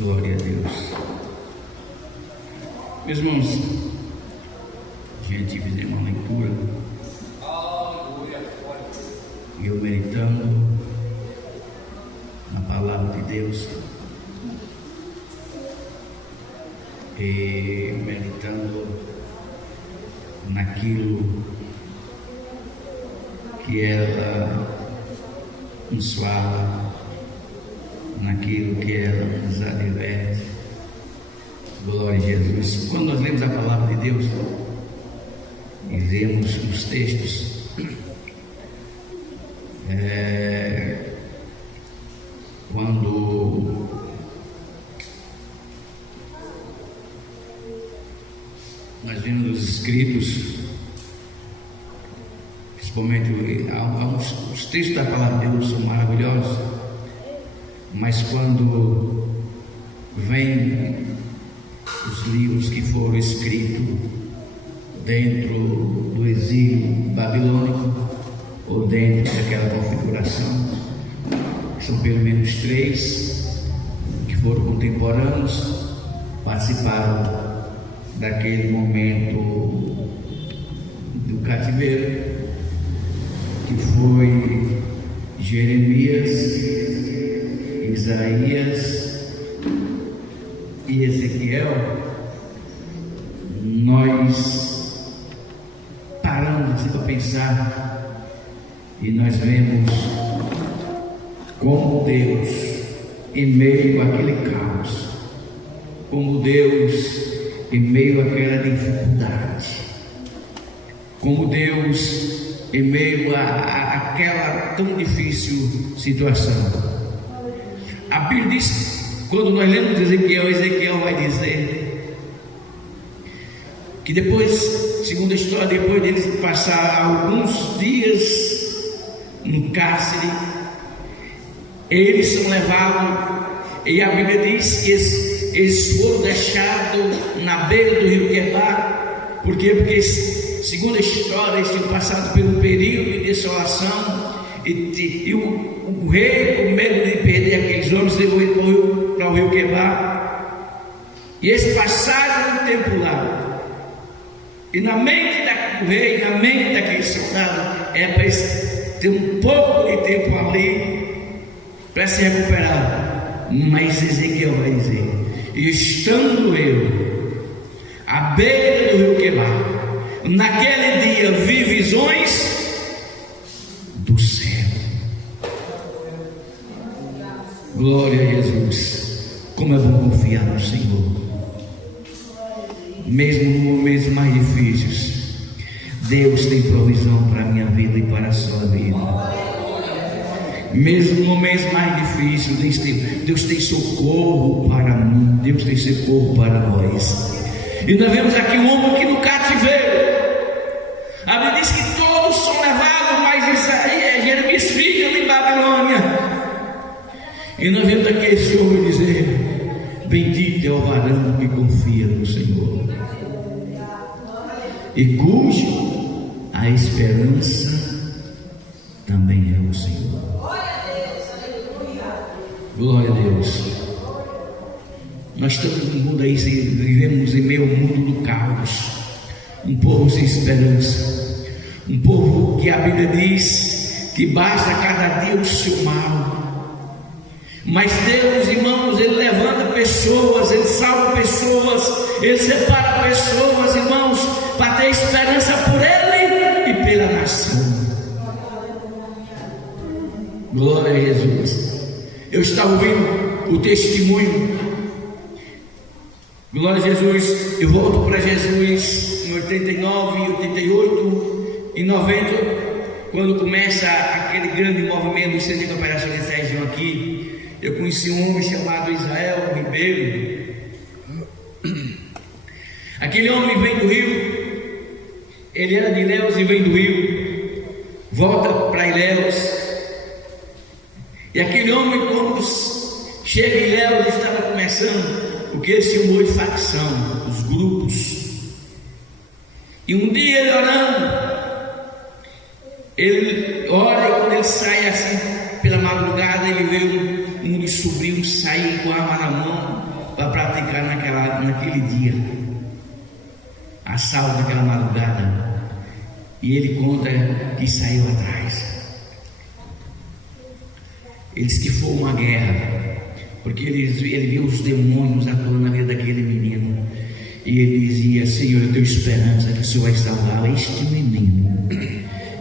Glória a Deus. Meus irmãos, a gente fizemos uma leitura e eu meditando na palavra de Deus e meditando naquilo que ela nos fala, naquilo que ela nos adverte. Glória a Jesus. Quando nós lemos a palavra de Deus e lemos os textos, quando nós vimos os escritos, principalmente os textos da palavra de Deus são maravilhosos, mas quando vem os livros que foram escritos dentro do exílio babilônico ou dentro daquela configuração, são pelo menos 3 que foram contemporâneos, participaram daquele momento do cativeiro, que foi Jeremias, Isaías e Ezequiel. Nós paramos para pensar e nós vemos como Deus, em meio àquele caos, como Deus, em meio àquela dificuldade, como Deus, em meio àquela tão difícil situação. A Bíblia diz, quando nós lemos Ezequiel vai dizer que depois, segundo a história, depois deles passar alguns dias no cárcere, eles são levados, e a Bíblia diz que eles foram deixados na beira do rio Quebar. Por quê? Porque, segundo a história, eles tinham passado por um período de desolação, e o rei, com medo de perder aqueles homens, levou ele para o rio Quebar, e eles passaram um tempo lá, e na mente do rei, na mente daquele soldado, é para eles ter um pouco de tempo ali para se recuperar. Mas Ezequiel vai dizer: e estando eu à beira do rio Quebar, naquele dia vi visões do céu. Glória a Jesus. Como é bom confiar no Senhor, mesmo nos momentos mais difíceis. Deus tem provisão para a minha vida e para a sua vida. Mesmo nos momentos mais difíceis, Deus tem socorro para mim, Deus tem socorro para nós. E nós vemos aqui um homem que no cativeiro, a Bíblia diz que todos são levados, mas Jeremias fica em Babilônia. E nós vemos aqui esse homem dizer: bendito é o varão que confia no Senhor, e cujo a esperança também é o Senhor. Glória a Deus. Nós estamos no mundo aí, vivemos em meio ao mundo do caos, um povo sem esperança, um povo que a Bíblia diz que basta cada dia o seu mal. Mas Deus, irmãos, Ele levanta pessoas, Ele salva pessoas, Ele separa pessoas, irmãos, para ter esperança por Ele e pela nação. Glória a Jesus. Eu estava ouvindo o testemunho. Glória a Jesus. Eu volto para Jesus em 89, 88 e 90, quando começa aquele grande movimento do Centro de Operações de Sérgio aqui. Eu conheci um homem chamado Israel Ribeiro. Aquele homem vem do Rio, ele era de Ilhéus e vem do Rio, volta para Ilhéus. E aquele homem, quando chega em Ilhéus, estava começando o que ele chamou de facção, os grupos. E um dia ele orando, ele ora, e quando ele sai assim pela madrugada, ele vê um dos sobrinhos sair com a arma na mão para praticar naquele dia assalto naquela madrugada, e ele conta que saiu atrás. Ele disse que foi uma guerra, porque ele viu os demônios atuando na vida daquele menino, e ele dizia: Senhor, eu tenho esperança que o Senhor vai salvar este menino,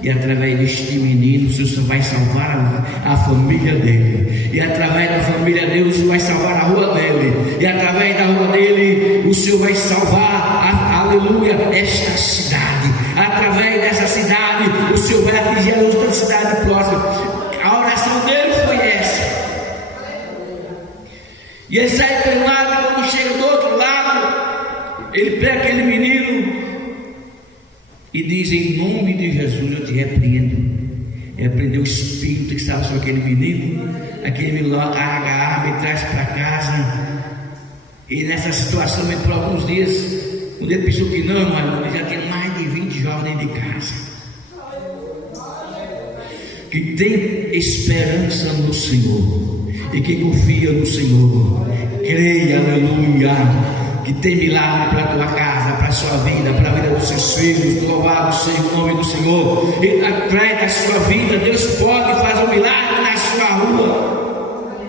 e através deste menino o Senhor vai salvar a família dele, e através da família dele o Senhor vai salvar a rua dele, e através da rua dele o Senhor vai salvar, aleluia, esta cidade. Através dessa cidade o Senhor vai atingir a outra cidade próxima. A oração dele foi essa. E ele sai de um lado, e quando chega do outro lado, ele pega aquele menino e diz: em nome de Jesus eu te repreendo. Repreendeu o espírito que estava sobre aquele menino. Aquele menino larga a arma e traz para casa. E nessa situação, por alguns dias, quando ele pensou que não, mas ele já tinha mais de 20 jovens de casa. Que tem esperança no Senhor, e que confia no Senhor, creia, aleluia, que tem milagre para a tua casa, para a sua vida, para a vida dos seus filhos. Louvado seja o nome do Senhor. E através da sua vida, Deus pode fazer um milagre na sua rua.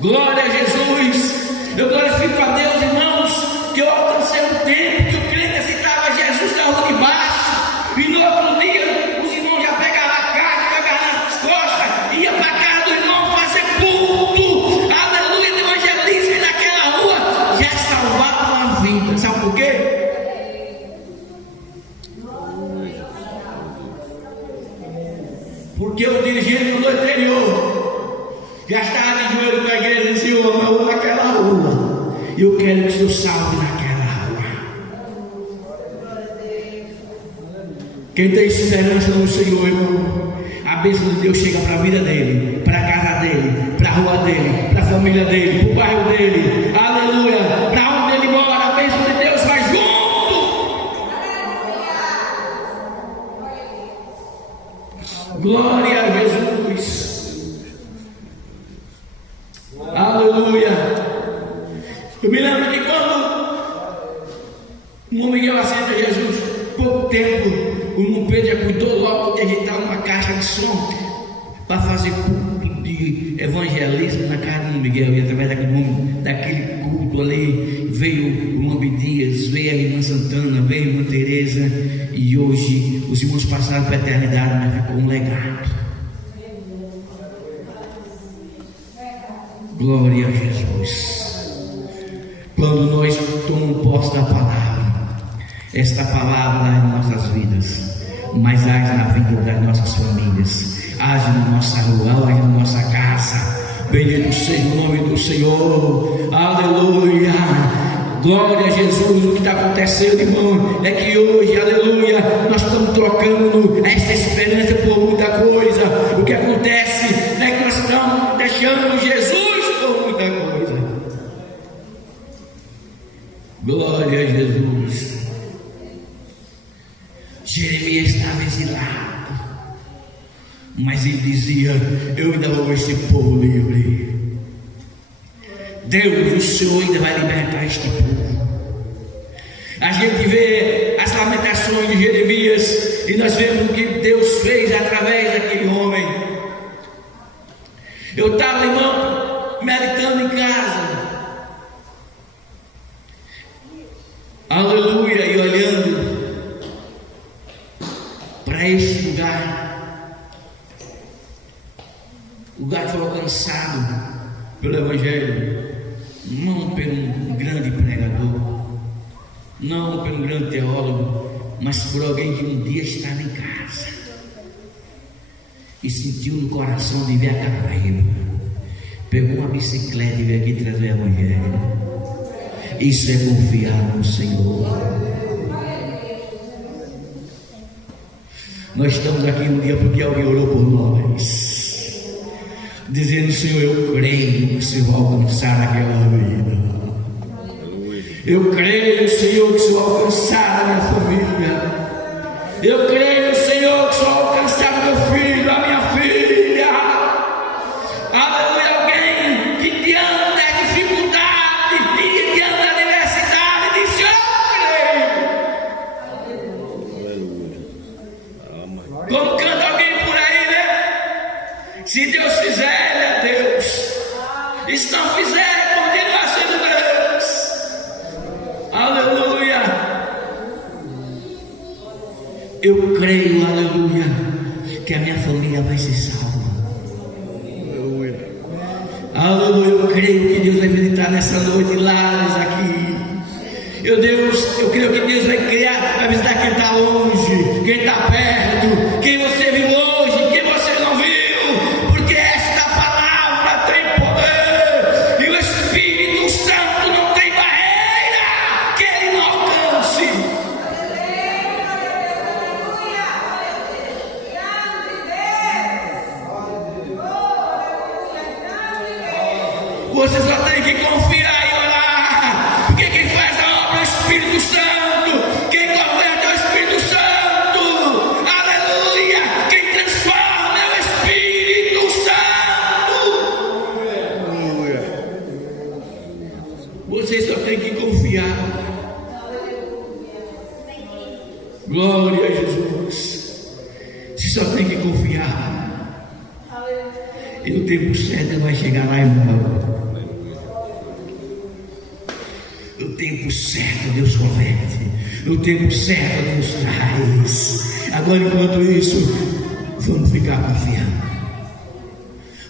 Glória a Jesus. Eu glorifico a Deus, irmãos, que eu alcancei um tempo que o crente aceitava Jesus na rua de baixo, e no outro dia os irmãos já pegavam a caixa, pegavam nas costas, ia para a casa do irmão fazer culto, aleluia, de evangelismo, e naquela rua já salvava a vida. Sabe por quê? Porque o dirigente do anterior já estava de joelho com a igreja e disse: eu amo naquela rua, e eu quero que o Senhor salve naquela rua. Quem tem esperança no Senhor, irmão, a bênção de Deus chega para a vida dele, para a casa dele, para a rua dele, para a família dele, para o bairro dele, aleluia, para onde ele mora, a bênção de Deus vai junto. Glória a Jesus. Aleluia. Eu me lembro de quando o irmão Miguel aceita Jesus, pouco tempo o irmão Pedro já cuidou logo de ajeitar uma caixa de som para fazer culto de evangelismo na casa do irmão Miguel. E através daquele culto ali veio o irmão Bidias, veio a irmã Santana, veio a irmã Teresa, e hoje os irmãos passaram para a eternidade, mas ficou um legado. Glória a Jesus. Quando nós tomamos posse da palavra, esta palavra age em nossas vidas, mas age na vida das nossas famílias, age na nossa rua, age na nossa casa. Bendito seja o nome do Senhor. Aleluia. Glória a Jesus. O que está acontecendo, irmão, é que hoje, aleluia, nós estamos trocando essa esperança por muita coisa. O que acontece é que nós estamos deixando Jesus por muita coisa. Glória a Jesus. Jeremias estava exilado, mas ele dizia: eu ainda vou ver esse povo livre. Deus, o Senhor ainda vai libertar este povo. A gente vê as lamentações de Jeremias, e nós vemos o que Deus fez através daquele homem. Eu estava, irmão, meditando em casa, aleluia, e olhando para este lugar, lugar que foi alcançado pelo Evangelho, não por um grande pregador, não por um grande teólogo, mas por alguém que um dia estava em casa e sentiu no coração de ver a Catarina, pegou uma bicicleta e veio aqui trazer o Evangelho. Isso é confiar no Senhor. Nós estamos aqui um dia porque alguém orou por nós, dizendo: Senhor, eu creio que o Senhor vai alcançar aquela vida. Eu creio, Senhor, que o Senhor vai alcançar a minha família. Eu creio, Senhor, que o Senhor vai alcançar meu filho, a minha filha. Aleluia. Alguém Se Deus fizer, Ele é Deus. E se não fizer, continua sendo Deus. Aleluia. Eu creio, aleluia, que a minha família vai ser salva. Aleluia. Eu creio que Deus vai visitar nessa noite lares aqui. Meu Deus, eu creio que Deus vai visitar quem está longe, quem está perto, quem você viu hoje, quem você não viu, porque esta palavra tem poder, e o Espírito Santo não tem barreira que ele não alcance. Você só tem que confiar e orar, porque quem faz a obra é o Espírito Santo, quem governa é o Espírito Santo, aleluia, quem transforma é o Espírito Santo. Você só tem que confiar. Glória a Jesus. Você só tem que confiar. E no tempo certo ele vai chegar lá, irmão. No tempo certo Deus converte, no tempo certo Deus traz. Agora, enquanto isso, vamos ficar confiando.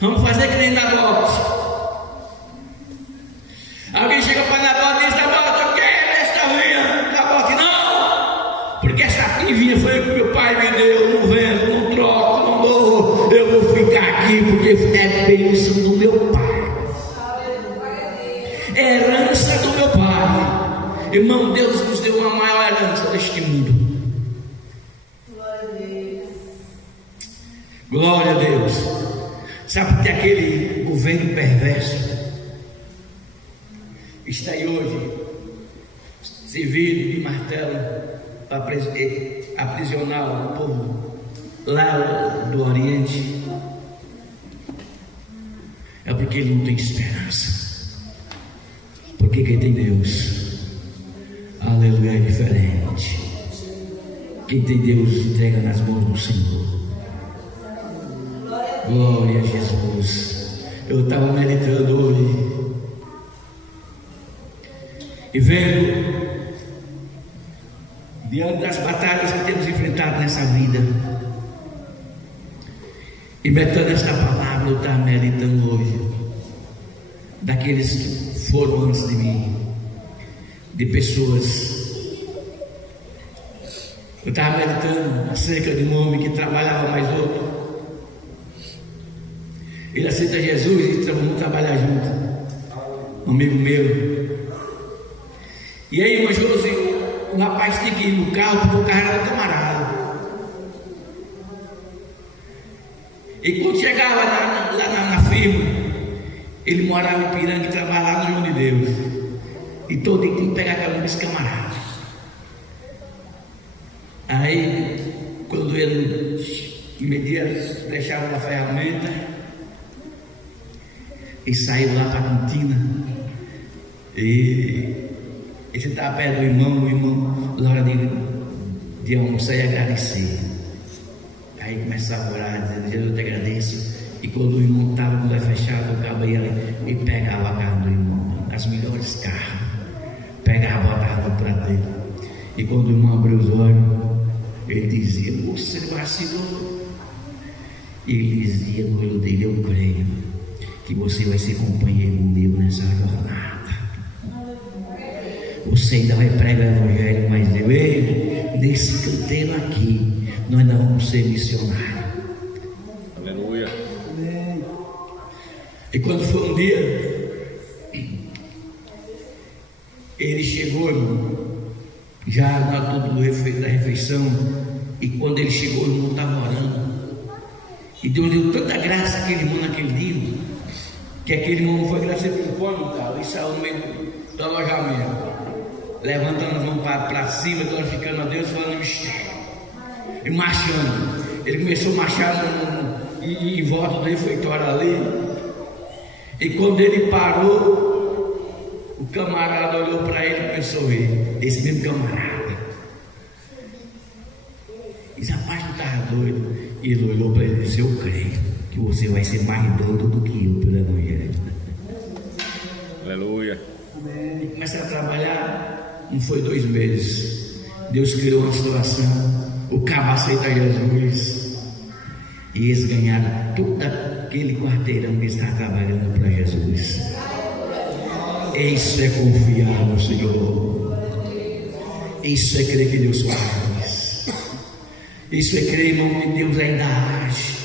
Vamos fazer que nem Nabote. Alguém chega para Nabote e diz: Nabote, eu quero esta vinha. Nabote: não, porque esta vinha foi o que meu pai me deu. Não vendo, não troco, não dou. Eu vou ficar aqui porque é bênção do meu pai, é herança do meu pai. Irmão, Deus nos deu uma maior herança deste mundo. Glória a Deus. Sabe por que aquele governo perverso está aí hoje servido de martelo para aprisionar o povo lá do Oriente? É porque ele não tem esperança. Porque quem tem Deus, aleluia, é diferente. Quem tem Deus entrega nas mãos do Senhor. Glória a Jesus. Eu estava meditando hoje e vendo, diante das batalhas que temos enfrentado nessa vida, e meditando esta palavra, eu estava meditando hoje daqueles que foram antes de mim, de pessoas. Eu estava meditando acerca de um homem que trabalhava mais outro. Ele aceita Jesus e vamos trabalhar junto. Um amigo meu. E aí, irmão Josi, o rapaz tinha que ir no carro porque o carro era camarada. E quando chegava lá na firma, ele morava em Piranga e trabalhava no João de Deus. E todo dia tinha que pegar aquela desse camarada. Aí, quando ele media, deixava uma ferramenta e saiu lá para a cantina. E ele estava perto do irmão, na hora de almoçar e agradecer. Aí começava a orar, dizendo: Jesus, eu te agradeço. E quando o irmão estava com o olho fechado, o cabo ia e pegava a carne do irmão, as melhores carnes, pegava, botava no prato dele. E quando o irmão abriu os olhos, ele dizia: você vacilou. E ele dizia no olho dele: eu creio que você vai ser companheiro meu nessa jornada. Você ainda vai pregar o evangelho, mas nesse canteiro aqui, nós ainda vamos ser missionários. Aleluia. E quando foi um dia, ele chegou, irmão, já na tudo da refeição, e quando ele chegou, o irmão estava orando. E Deus deu tanta graça àquele irmão naquele dia, que aquele irmão foi graça pelo pano, e saiu no meio do alojamento, levantando as mãos para cima, glorificando a Deus, falando mistério, e marchando. Ele começou a marchar e em volta do refeitório ali. E quando ele parou, o camarada olhou para ele e pensou: esse mesmo camarada. E rapaz, não estava doido. E ele olhou para ele e disse: eu creio. que você vai ser mais doido do que eu pelo Evangelho. Aleluia. E comecei a trabalhar, não foi 2 meses. Deus criou uma situação, o cabo aceita Jesus. E eles ganharam todo aquele quarteirão que está trabalhando para Jesus. Isso é confiar no Senhor. Isso é crer que Deus faz. Isso é crer, irmão, que Deus ainda age.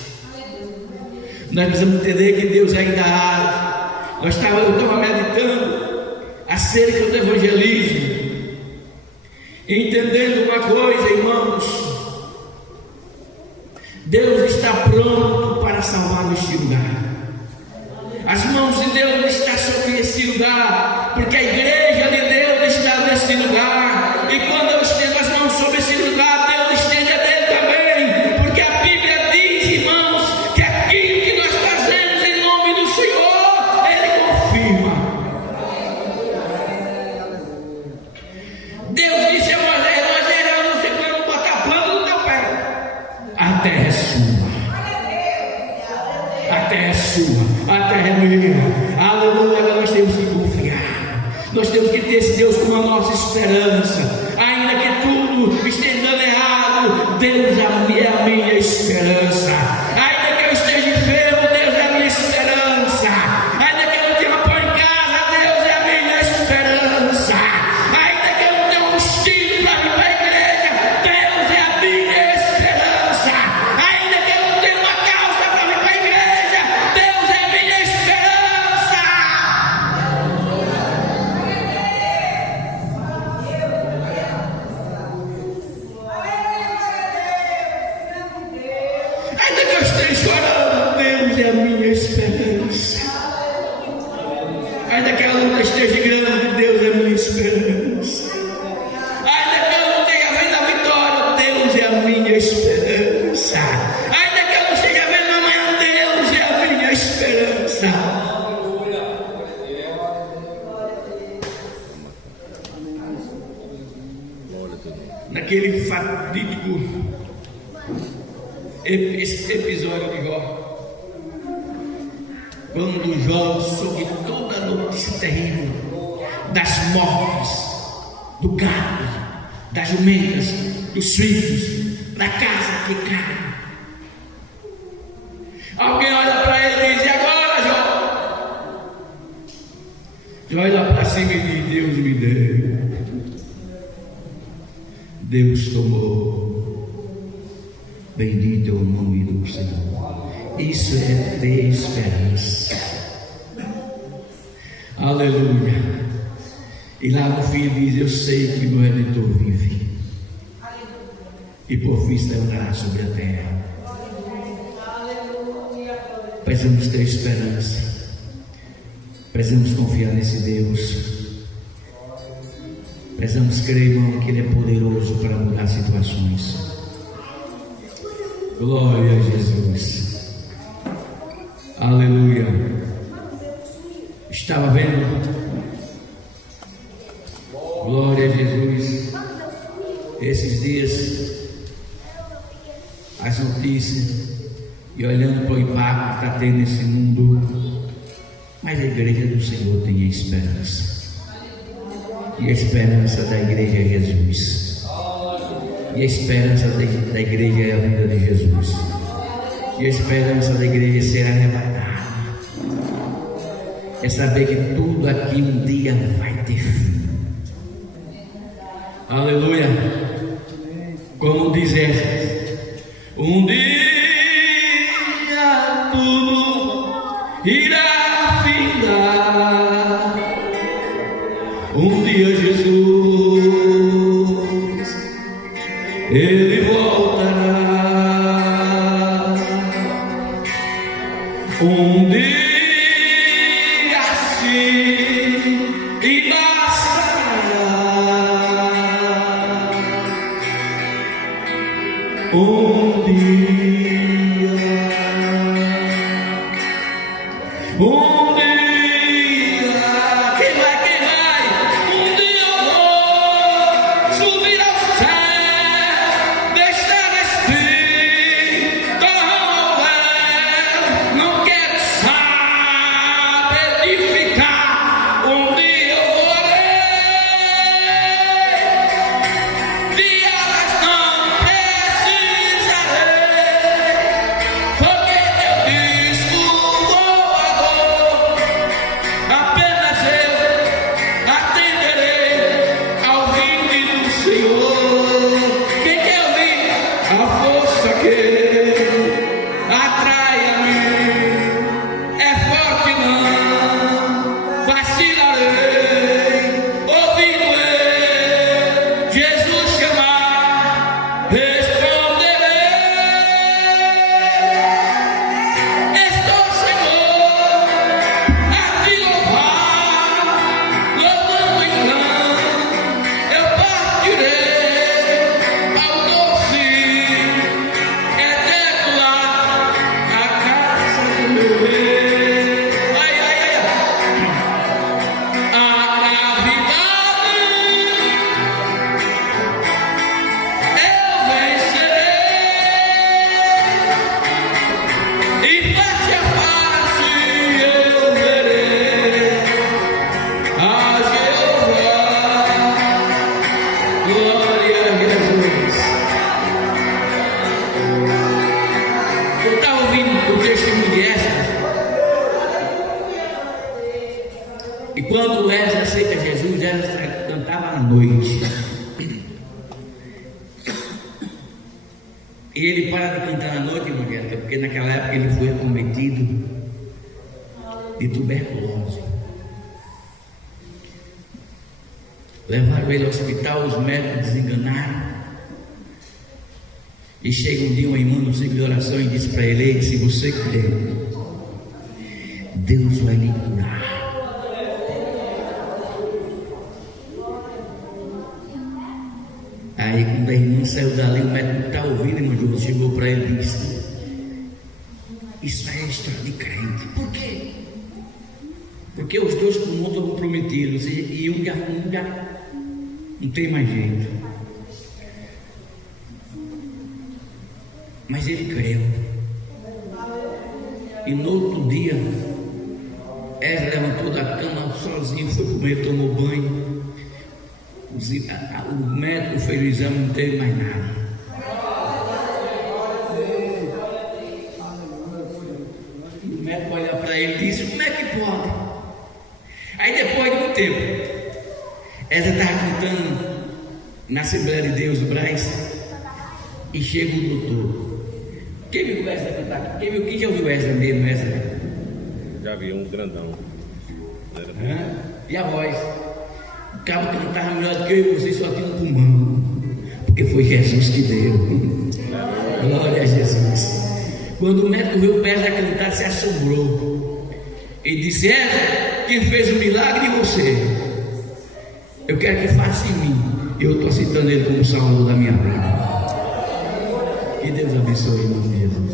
Nós precisamos entender que Deus ainda age. Eu estava meditando acerca do evangelismo, entendendo uma coisa, irmãos. Deus está pronto para salvar este lugar. As mãos de Deus estão sobre esse lugar, porque a igreja de Deus está nesse lugar. E quando eu estendo as mãos sobre esse lugar, Deus estende a dele também, porque a Bíblia diz, irmãos, que aquilo que nós fazemos em nome do Senhor, Ele confirma. Deus disse a Moisés: eu não sei quando botar plano no teu pé. A terra é sua. A terra é sua. A terra é minha. Aleluia. Nós temos que confiar. Nós temos que ter esse Deus como a nossa esperança. Ainda que tudo esteja dando errado, Deus é a minha esperança. Ainda que eu esteja enfermo, Deus é a minha esperança. Ainda que eu não tenha pão em casa, Deus é a minha esperança. Ainda que eu não tenha um vestido para vir para a igreja, Deus é a minha esperança. Ainda que eu não tenha uma calça para vir para a igreja, Deus é a minha esperança. Ainda que eu esteja chorando, Deus é a minha esperança. Ainda que a luta esteja grande, Deus é a minha esperança. Ainda que eu não tenha vendo a vitória, Deus é a minha esperança. Ainda que eu não esteja vendo amanhã, Deus é a minha esperança. Naquele fatídico episódio de Jó, quando Jó soube toda a notícia terrível das mortes, do gado, das jumentas, dos filhos, da casa que cai. Alguém olha para ele e diz: e agora, Jó? Jó olha para cima e diz: Deus me deu, Deus tomou. Bendito é o nome do Senhor. Isso é ter esperança. Aleluia. E lá no fim diz: eu sei que meu Redentor vive, e por fim andará sobre a terra. Precisamos ter esperança. Precisamos confiar nesse Deus. Precisamos crer, irmão, que Ele é poderoso para mudar situações. Glória a Jesus. Aleluia. Estava vendo, glória a Jesus, esses dias as notícias e olhando para o impacto que está tendo nesse mundo. Mas a igreja do Senhor tem a esperança. E a esperança da igreja é Jesus. E a esperança da igreja é a vida de Jesus. E a esperança da igreja é ser arrebatada. É saber que tudo aqui um dia vai ter fim. Aleluia. Como dizer, um dia tudo irá findar. Um dia Jesus, Ele voltará. Um dia sim e bastará. Um dia, um dia. quando Wesley aceita Jesus, Wesley cantava à noite. E ele para de cantar à noite, Angélica, porque naquela época ele foi acometido de tuberculose. Levaram ele ao hospital, os médicos desenganaram. E chega um dia uma irmã no ciclo de oração e disse para ele: se você crer, Deus vai lhe curar. Aí quando a irmã saiu dali, o médico está ouvindo, irmão Júlio, chegou para ele e disse: isso é história de crente. Por quê? Porque os dois pulmões estão comprometidos e um já não tem mais jeito. Mas ele creu. E no outro dia, ele levantou da cama sozinho, foi comer, tomou banho. O médico fez o exame, não teve mais nada. O médico olhou para ele e disse: como é que pode? Aí depois de um tempo, ela estava cantando na Assembleia de Deus do Brás, e chega o doutor. Quem viu essa cantar? Quem já ouviu essa mesmo? Essa? Já vi um grandão. E a voz? O cabo cantava melhor do que eu e você, só tinha um pulmão, porque foi Jesus que deu. Glória a Jesus. Quando o médico viu o Wesley cantar, se assombrou. Ele disse: quem fez o milagre em você, eu quero que faça em mim. Eu estou citando ele como salvador da minha vida. Que Deus abençoe em nome de Jesus.